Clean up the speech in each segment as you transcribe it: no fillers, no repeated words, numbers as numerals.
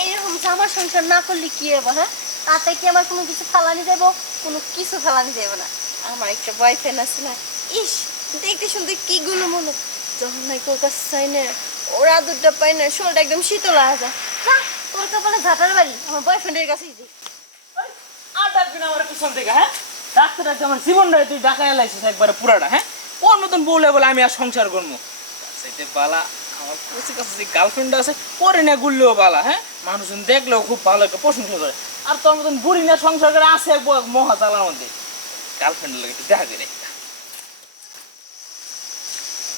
এইরকম জামার সংসার না করলে কি হবে? হ্যাঁ, তাতে কি আমার কোনো কিছু ফালানি যাবো? কোনো কিছু ফালানি যাবে না। আমার একটা বয়ফ্রেন্ড আছে না, ইস, দেখতে শুনতে কি গুলো মনে, যখন নাই তোর কাছে চাই না, ওরা দুধটা পাই না, শরীরটা একদম শীতল হয়ে যায়। যা, তোর কপালে ঝাঁটার বাড়ি, আমার বয়ফ্রেন্ডের কাছেই যাই। আর ডাকবি না আমার পিছন থেকে, হ্যাঁ? ডাকতে ডাকতে আমার জীবনটা তুই ডাকায় লাইছিস একবারে পুরাটা, হ্যাঁ? ওর মতন বলে বলে আমি আর সংসার করবো সেটা বালা। আমার কাছে কাছে যে গার্লফ্রেন্ড আছে পরে না গুললেও বালা, হ্যাঁ? মানুষজন দেখলেও খুব ভালো একটা প্রশংসা করে। আর তোর মতন বুড়ি না সংসার করে আছে এক মহা চালার মধ্যে, গার্লফ্রেন্ডের লাগে একটু দেখা করে।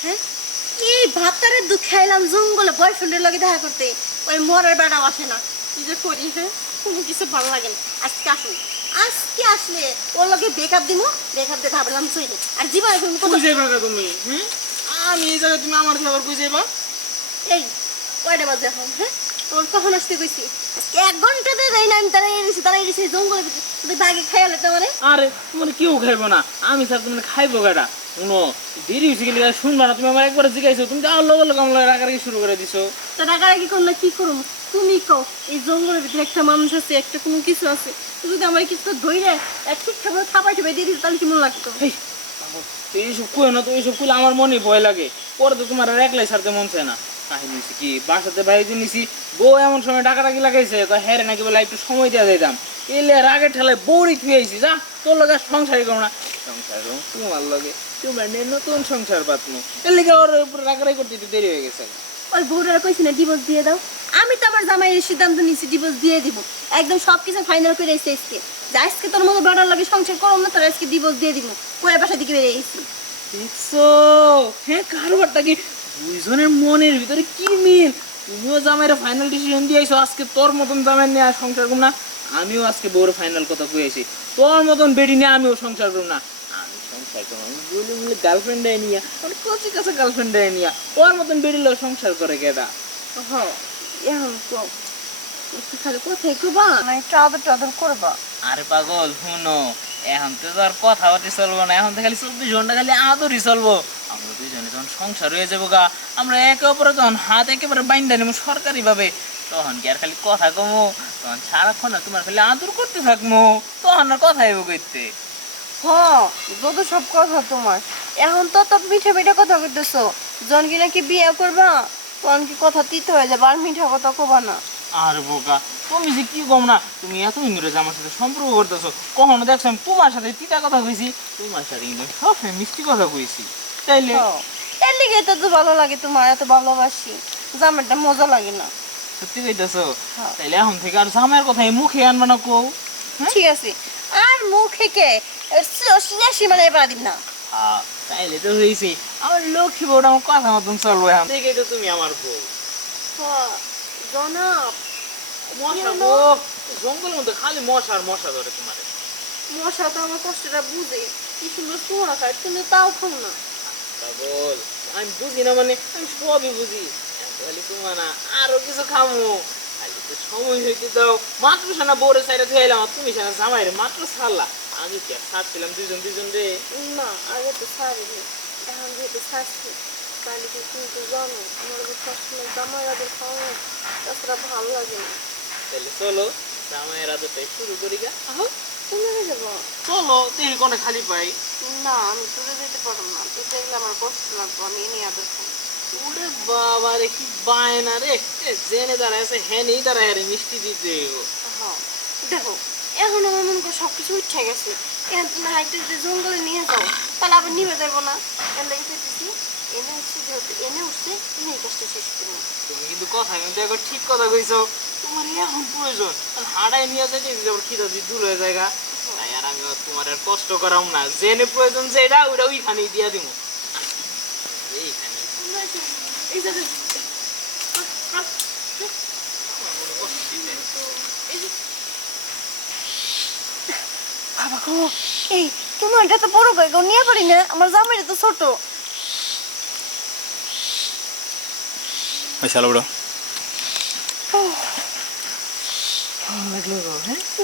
হ্যাঁ, এই ভাতারে দুঃখ খাইলাম জঙ্গলে বয়ফ্রেন্ডের লগে দেখা করতে, ওই মরার বেড়াও আসে না। তুই যে করি, হ্যাঁ, কোনো কিছু ভালো লাগে না। আজকে আসুন, আজকে আসলে ওর লগে বেকআপ দিব, বেকআপ দিয়ে ভাবলাম চলে আর জীবনে তুমি কই যাইবা তুমি? হুম, আমি এই জায়গায় তুমি আমার খাবার কই যাইবা? এই কয়টা বাজে এখন? হ্যাঁ, তোমার কখন আসতে কইছি? আজকে 1 ঘন্টাতে যাই না, আমি তারাই এসেছি জঙ্গলের ভিতরে, তুই বাগে খাইলে তো মানে। আরে তোমার কেউ খাইবো না, আমি স্যার তুমি খাইবো কেটা? শুনো, দেরি হয়েছে গেলে শুনবা না। তুমি আমার একবার জিজ্ঞাসা, তুমি তো আর লগে লগে আমার রাগারাগি শুরু করে দিছো। তো রাগারাগি করলে কি করুম? তুমি কও, এই জঙ্গলের ভিতরে একটা মানুষ আছে, একটা কোনো কিছু আছে, তুই যদি আমার কিছু ধইরে এক ঠিকঠাক করে খাবার ঠেবে দিয়ে দিস তাহলে কেমন লাগতো? হেই, তো এইসব কই না, তো এইসব কইলে আমার মনে ভয় লাগে। পরে তো তোমার আর একলাই ছাড়তে মন চায় না। কাহিনী হয়েছে কি, বাসাতে বাইরে নিছি, বউ এমন সময় ডাকাডাকি লাগাইছে, হ্যাঁ নাকি বলে একটু সময় দেওয়া যাইতাম, এলে রাগের ঠেলায় বউরই থুয়েছি। যা, তোর লগে আর সংসারই করো না। সংসার করো তোমার লগে, তোমরা নিয়ে নতুন সংসার পাতনো, এর লেগে ওর উপরে রাগারাগি করতে একটু দেরি হয়ে গেছে। ওই বউরা কইছি না ডিভোর্স দিয়ে দাও, আমি তো আমার জামাইয়ের সিদ্ধান্ত নিয়েছি ডিভোর্স দিয়ে দিব, একদম সবকিছু ফাইনাল করে এসে আজকে, যে আজকে তোর মতো বেড়ার লাগে সংসার করো না, তোর আজকে ডিভোর্স দিয়ে দিব, পরের বাসা দিকে বেরিয়ে গেছি। দেখছো, হ্যাঁ, কারবারটা কি দুইজনের মনের ভিতরে কি মিল। তুমিও জামাইরে ফাইনাল ডিসিশন দিয়েছো আজকে তোর মতন জামাই নিয়ে আর সংসার করব না। আমিও আজকে বউর ফাইনাল কথা কইছি, তোর মতন বেডি নিয়ে আমিও সংসার করব না। আমি সংসার করব, আমি বলি বলে গার্লফ্রেন্ড নিয়ে, মানে কচি কাছে গার্লফ্রেন্ড নিয়ে ওর মতন বেডি লোক সংসার করে কেডা? হ্যাঁ, এখন তো একটু খালি কোথায় করবা না, একটু আদর টাদর করবা। আরে পাগল শুনো, এখন তো আর কথাবার্তা চলবো না, এখন তো খালি 24 ঘন্টা খালি আদরই চলবো। আমরা দুইজনে যখন সংসার হয়ে যাবো গা, আমরা একে অপরে যখন হাত একেবারে বাইন্দা নেবো সরকারি ভাবে, তখন কি আর খালি কথা কমো? তখন সারাক্ষণ না তোমার খালি আদর করতে থাকবো, তখন আর কথা এবো করতে। হ্যাঁ, যত সব কথা তোমার, এখন তো তো মিঠা মিঠা কথা কইতেছো, জন কি নাকি বিয়ে করবা, তখন কি কথা তিতে হয়ে যাবে, আর মিঠা কথা কবা না। আর বোকা, তুমি যে কি কম না, তুমি এত ইংরেজি আমার সাথে সম্পর্ক করতেছো, কখনো দেখছো আমি তোমার সাথে তিতা কথা কইছি? তোমার সাথে কিন্তু সবসময় মিষ্টি কথা কইছি, তাইলে এর লিগে তো তো ভালো লাগে, তোমার এত ভালোবাসি, জামাইটা মজা লাগে না। সত্যি কইতেছো? হ্যাঁ। তাইলে এখন থেকে আর জামাইয়ের কথা এই মুখে আনবা না কও। ঠিক আছে, আর মুখে কে সীমানা এবার দিন না। তাইলে তো হয়েছে, আমার লক্ষ্মী বউটা আমার কথা মতন চলবো এখন থেকে, তো তুমি আমার বউ। জনাব, মশা বউ, জঙ্গলের মধ্যে খালি মশা আর মশা ধরে তোমার। মশা তো আমার কষ্টটা বুঝে, কি সুন্দর সোনা খায়, তুমি তাও খাও না। পাগল, আমি বুঝি না মানে, আমি সবই বুঝি, খালি তোমার না আরো কিছু খামো, খালি তো সময় হইতে দাও। মাত্র সানা বউরে সাইডে ধুয়ে এলাম, আর তুমি সানা জামাইরে মাত্র ছাড়লা। আমি কি আর ছাড়ছিলাম দুইজন দুইজন রে? না, আগে তো ছাড়িনি, এখন যেহেতু ছাড়ছি, তাহলে কি তুমি তো জানো আমার সবসময় জামাই আদর খাওয়া, তাছাড়া ভালো লাগে না। তাহলে চলো জামাইয়ের আদরটাই শুরু করি গা। আহো, তুমি যাবো? চলো, দেখি কোনে খালি পাই। না, আমি তুলে যেতে পারবো না, তুই দেখলে আমার কষ্ট লাগবো, আমি এনে আদর খাবো। ওরে বাবা রে, কি বায়না রে, জেনে দাঁড়ায় আছে হ্যানি দাঁড়ায় রে মিষ্টি দিতে। হ্যাঁ, দেখো, এখন আমার মনে করো সবকিছু উঠে গেছে, এখন তুমি হাইটে যে জঙ্গলে নিয়ে যাও, তাহলে আবার নিবে যাবো না, এর লেগে পেতেছি এনে উঠছে, যেহেতু এনে উঠছে তুমি এই কাজটা শেষ করবো। তুমি কিন্তু কথা কিন্তু একবার ঠিক কথা কইছো, তোমার এখন প্রয়োজন, আর হাড়াই নিয়ে যাইতে আবার খিদা দিয়ে দূর হয়ে যায় গা। তাই আর আমি তোমার আর কষ্ট করাম না, জেনে প্রয়োজন যেটা ওইটা ওইখানেই দিয়া দিব। এইখানে এই যে বাবা গো, এই তোমারটা তো বড় ভাই গো, নিয়ে পারি না, আমার জামাইটা তো ছোট। শালা বড়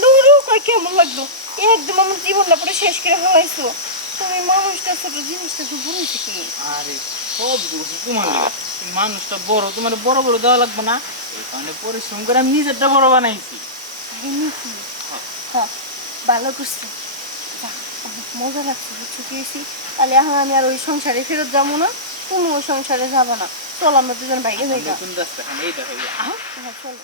দূরও কই কেমন লাগলো, একদম আমার জীবনটা পুরো শেষ করে ফেলাইছো তুমি। মানুষটা ছোট, জিনিসটা তো বড় হয়েছে কি? আরে সব দোষ তোমার লাগা, মানুষটা বড়, তোমার বড় বড় দেওয়া লাগবে না, এই মানে পরিশ্রম করে আমি নিজেরটা বড় বানাইছি। কাহিনী কি? হ্যাঁ, ভালো করছি। যাক, অনেক মজা লাগছে, বুঝছো কি হয়েছি? তাহলে এখন আমি আর ওই সংসারে ফেরত যাবো না, তুমি ওই সংসারে যাবো না। চল আমরা দুজন বাইকে যাই। নতুন রাস্তা এইটা হইবে। হ্যাঁ চলো।